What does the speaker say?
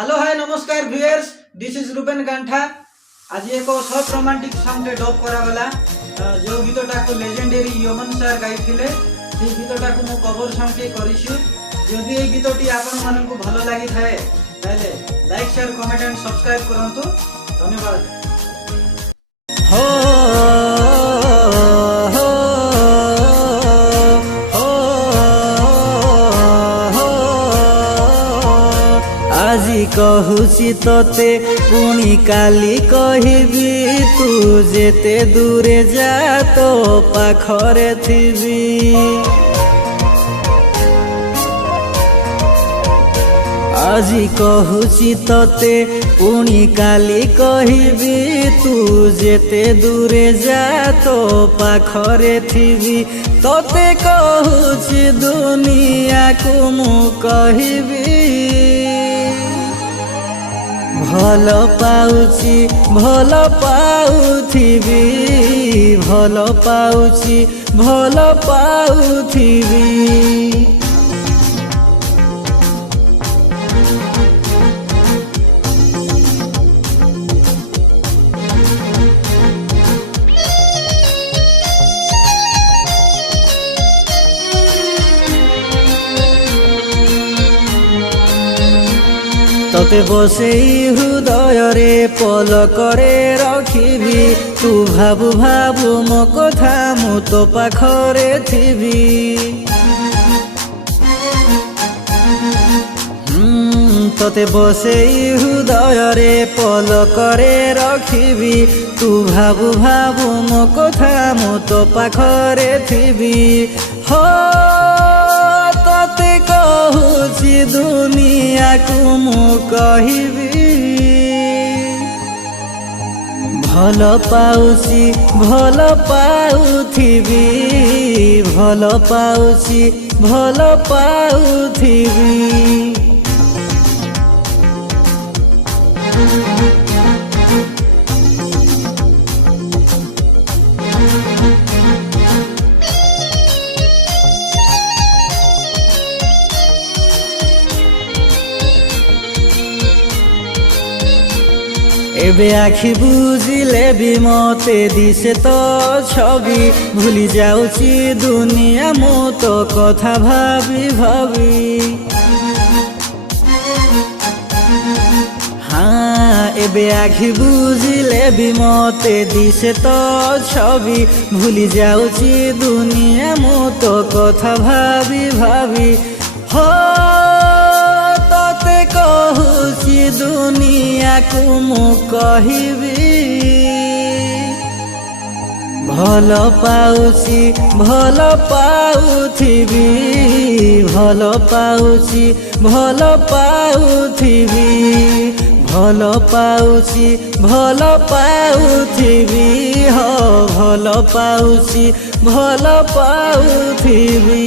Hello hi नमस्कार viewers, this is Rupen गांठा। आज एक सॉफ्ट रोमांटिक सॉन्ग टे डब करागला जो गीतटा को लेजेंडरी यमन सर गाइथिले से गीतटा को मो कवर सॉन्ग टे करिछु। यदि ए गीतटी आपन मानन को भलो लागि थाए ताले like share comment and subscribe करंतु। धन्यवाद। আজি কহুছি তোতে পুনি কালি কহিবি তু যেতে দূরে যা তো পাখরে থিবি। আজি কহুছি তোতে পুনি কালি কহিবি তু যেতে দূরে যা তো পাখরে থিবি। তোতে কহুছি দুনিয়াকু মু কহিবি ভাল পাউছি ভাল পাউথিবি, ভাল পাউছি ভাল পাউথিবি। তোতে বসেই হৃদয়রে পলকরে রখিবি তু ভাবু ভাবু মো কথা মু তো পাখরে থিবি। তোতে বসেই হৃদয়রে পলকরে রখিবি তু ভাবু ভাবু মো কথা মু তো পাখরে থিবি। তোতে কহুছি দুনিয়াকু মু কহিবি ভাল পাউছি ভাল পাউথিবি, ভাল পাউছি ভাল পাউথিবি। এবে আখি বুঝিলে বি মতে দিছে তো ছবি ভুলি যাউছি দুনিয়া মু তো কথা ভাবি ভাবি। এবে আখি বুঝিলে বি মতে দিছে তো ছবি ভুলি যাউছি দুনিয়া মু তো কথা ভাবি ভাবি। তোতে কহুছি দুনিয়াকু মু কহিবি ভাল পাউছি ভাল পাউথিবি, ভাল পাউছি ভাল পাউথিবি, ভাল পাউছি ভাল পাউথিবি, ভাল পাউছি ভাল পাউথিবি।